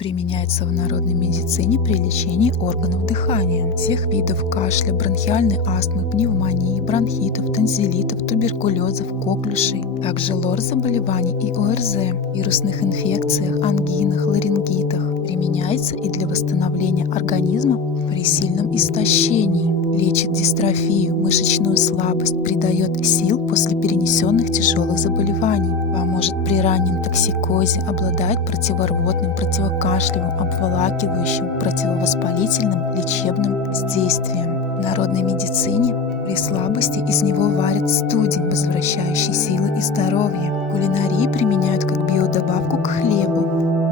Применяется в народной медицине при лечении органов дыхания, всех видов кашля, бронхиальной астмы, пневмонии, бронхитов, танзелитов, туберкулезов, коклюшей, также лор-заболеваний и ОРЗ, вирусных инфекциях, ангинах, ларингитах. Применяется и для восстановления организма при сильном истощении. Лечит дистрофию, мышечную слабость, придает сил после перенесенных тяжелых заболеваний. Поможет при раннем токсикозе, обладает противорвотным, противокашлевым, обволакивающим, противовоспалительным, лечебным действием. В народной медицине при слабости из него варят студень, возвращающий силы и здоровье. В кулинарии применяют как биодобавку к хлебу.